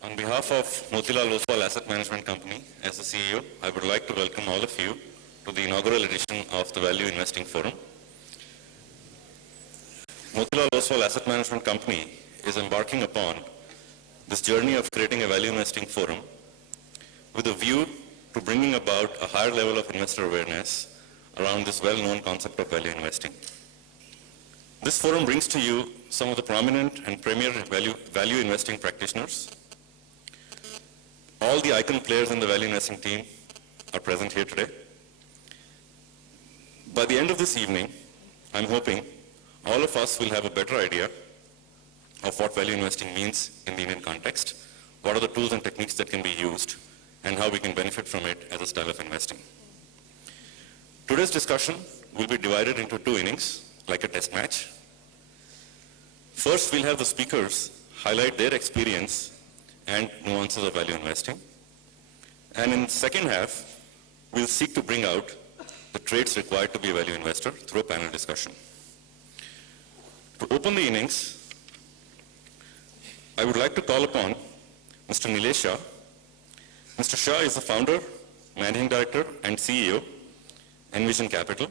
On behalf of Motilal Oswal Asset Management Company, as the CEO, I would like to welcome all of you to the inaugural edition of the Value Investing Forum. Motilal Oswal Asset Management Company is embarking upon this journey of creating a value investing forum with a view to bringing about a higher level of investor awareness around this well-known concept of value investing. This forum brings to you some of the prominent and premier value investing practitioners. All the icon players in the value investing team are present here today. By the end of this evening, I'm hoping all of us will have a better idea of what value investing means in the Indian context, what are the tools and techniques that can be used, and how we can benefit from it as a style of investing. Today's discussion will be divided into two innings, like a test match. First, we'll have the speakers highlight their experience and nuances of value investing. And in the second half, we'll seek to bring out the traits required to be a value investor through a panel discussion. To open the innings, I would like to call upon Mr. Nilesh Shah. Mr. Shah is the founder, managing director, and CEO, Envision Capital.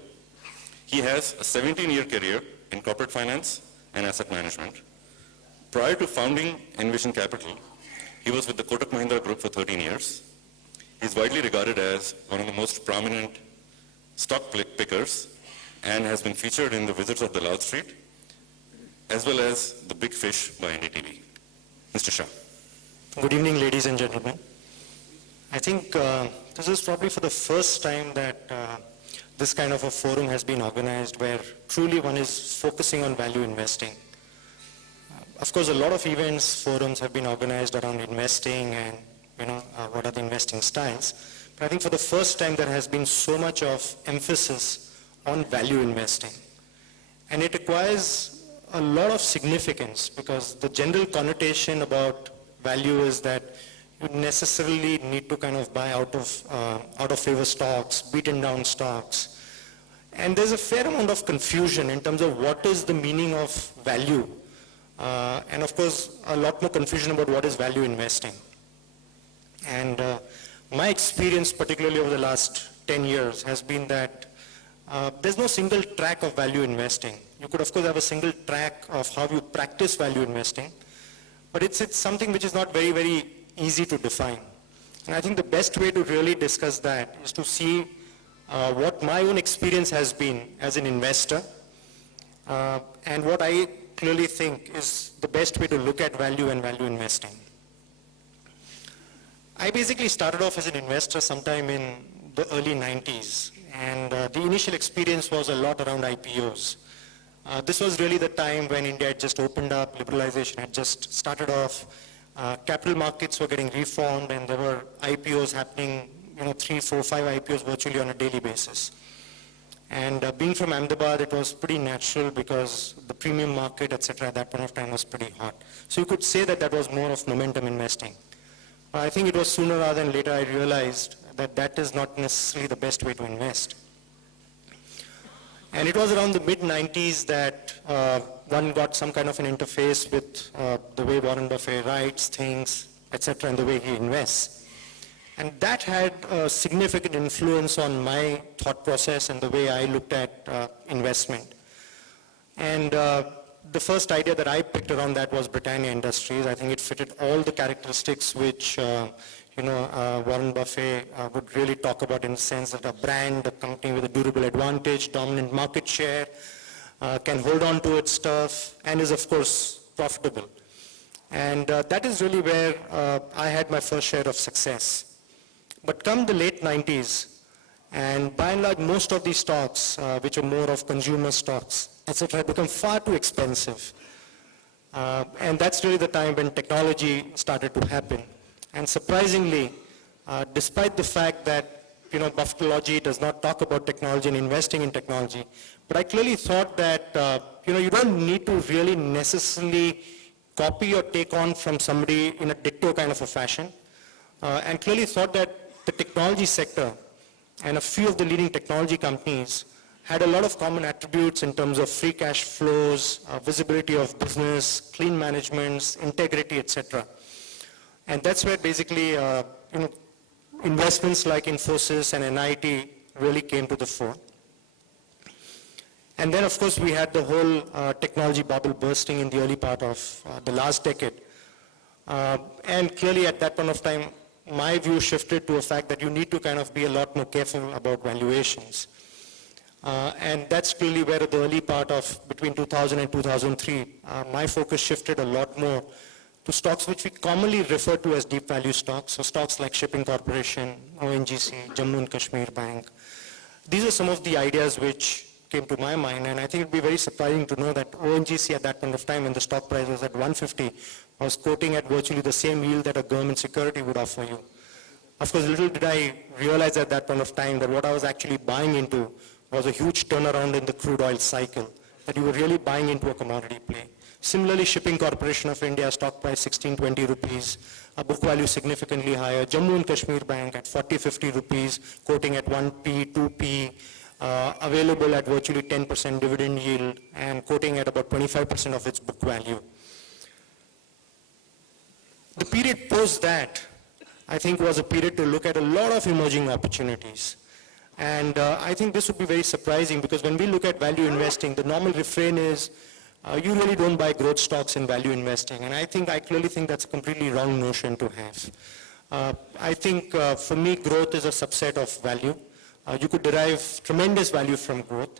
He has a 17-year career in corporate finance and asset management. Prior to founding Envision Capital, he was with the Kotak Mahindra Group for 13 years. He's widely regarded as one of the most prominent stock pickers and has been featured in the Wizards of the Lal Street, as well as The Big Fish by NDTV. Mr. Shah. Good evening, ladies and gentlemen. I think this is probably for the first time that this kind of a forum has been organized where truly one is focusing on value investing. Of course, a lot of events, forums have been organized around investing and what are the investing styles. But I think for the first time there has been so much of emphasis on value investing. And it requires a lot of significance because the general connotation about value is that you necessarily need to kind of buy out of favor stocks, beaten down stocks. And there's a fair amount of confusion in terms of what is the meaning of value. And of course, a lot more confusion about what is value investing. And my experience, particularly over the last 10 years, has been that there's no single track of value investing. You could, of course, have a single track of how you practice value investing, but it's something which is not very, very easy to define. And I think the best way to really discuss that is to see what my own experience has been as an investor and what I clearly think is the best way to look at value and value investing. I basically started off as an investor sometime in the early 90s, and the initial experience was a lot around IPOs. This was really the time when India had just opened up, liberalization had just started off, capital markets were getting reformed, and there were IPOs happening, 3, 4, 5 IPOs virtually on a daily basis. And being from Ahmedabad, it was pretty natural because the premium market, etc., at that point of time was pretty hot. So you could say that that was more of momentum investing. I think it was sooner rather than later I realized that that is not necessarily the best way to invest. And it was around the mid-90s that one got some kind of an interface with the way Warren Buffett writes things, etc., and the way he invests. And that had a significant influence on my thought process and the way I looked at investment. And the first idea that I picked around that was Britannia Industries. I think it fitted all the characteristics which Warren Buffett would really talk about, in the sense that a brand, a company with a durable advantage, dominant market share, can hold on to its stuff, and is of course profitable. And that is really where I had my first share of success. But come the late 90s, and by and large most of these stocks, which are more of consumer stocks, etc., become far too expensive. And that's really the time when technology started to happen. And surprisingly, despite the fact that Buffettology does not talk about technology and investing in technology, but I clearly thought that you don't need to really necessarily copy or take on from somebody in a ditto kind of a fashion, and clearly thought that the technology sector and a few of the leading technology companies had a lot of common attributes in terms of free cash flows, visibility of business, clean management, integrity, etc. And that's where basically, investments like Infosys and NIT really came to the fore. And then, of course, we had the whole technology bubble bursting in the early part of the last decade. And clearly at that point of time, my view shifted to a fact that you need to kind of be a lot more careful about valuations. And that's clearly where the early part of between 2000 and 2003, my focus shifted a lot more to stocks which we commonly refer to as deep value stocks, so stocks like Shipping Corporation, ONGC, Jammu and Kashmir Bank. These are some of the ideas which came to my mind, and I think it would be very surprising to know that ONGC at that point of time when the stock price was at 150 was quoting at virtually the same yield that a government security would offer you. Of course, little did I realize at that point of time that what I was actually buying into was a huge turnaround in the crude oil cycle, that you were really buying into a commodity play. Similarly, Shipping Corporation of India, stock price 16-20 rupees, a book value significantly higher. Jammu and Kashmir Bank at 40-50 rupees, quoting at 1p, 2p, available at virtually 10% dividend yield and quoting at about 25% of its book value. The period post that, I think, was a period to look at a lot of emerging opportunities. And I think this would be very surprising because when we look at value investing, the normal refrain is you really don't buy growth stocks in value investing. And I clearly think that's a completely wrong notion to have. I think for me, growth is a subset of value. You could derive tremendous value from growth.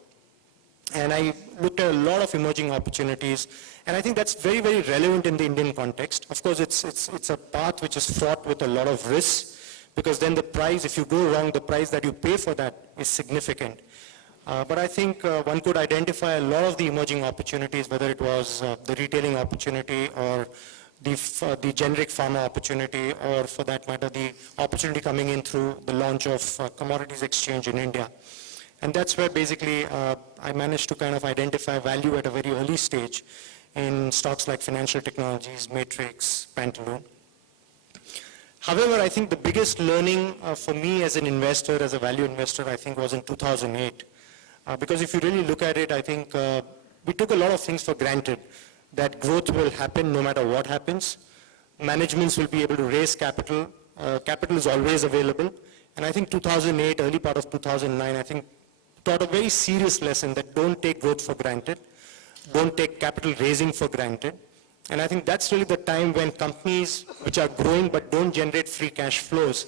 And I looked at a lot of emerging opportunities. And I think that's very, very relevant in the Indian context. Of course, it's a path which is fraught with a lot of risks, because then the price, if you go wrong, the price that you pay for that is significant. But I think one could identify a lot of the emerging opportunities, whether it was the retailing opportunity or the generic pharma opportunity, or for that matter, the opportunity coming in through the launch of commodities exchange in India. And that's where basically I managed to kind of identify value at a very early stage in stocks like Financial Technologies, Matrix, Pantaloon. However, I think the biggest learning for me as an investor, as a value investor, I think was in 2008. Because if you really look at it, I think we took a lot of things for granted, that growth will happen no matter what happens. Managements will be able to raise capital. Capital is always available. And I think 2008, early part of 2009, I think taught a very serious lesson that don't take growth for granted. Don't take capital raising for granted. And I think that's really the time when companies which are growing but don't generate free cash flows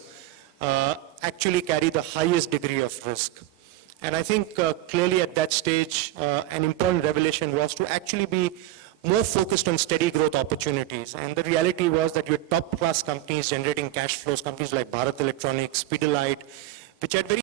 actually carry the highest degree of risk. And I think clearly at that stage, an important revelation was to actually be more focused on steady growth opportunities. And the reality was that your top class companies generating cash flows, companies like Bharat Electronics, Pidilite, which had very